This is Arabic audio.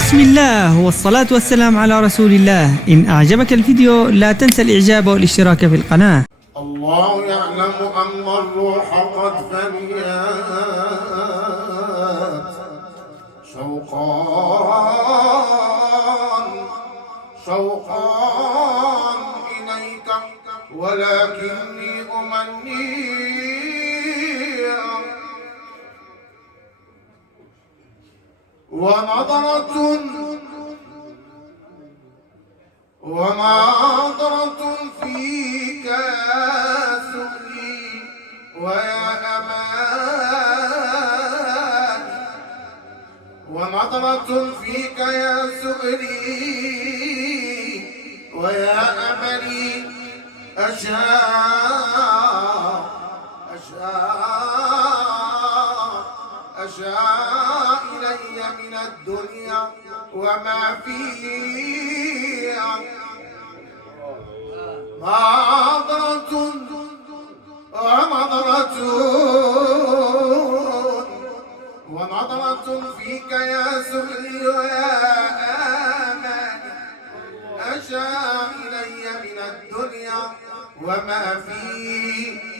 بسم الله والصلاة والسلام على رسول الله. إن أعجبك الفيديو لا تنسى الإعجاب والاشتراك في القناة. الله يعلم أن الروح قد فنيت شوقا إليك ولكني أمني ونظرة فيك يا سؤلي ويا أمان ونظرة فيك يا سؤلي ويا أملي أشاء إلي من الدنيا وما فيها ونظرة فيك يا سؤلي ويا آمالي أشاء إلي من الدنيا وما فيها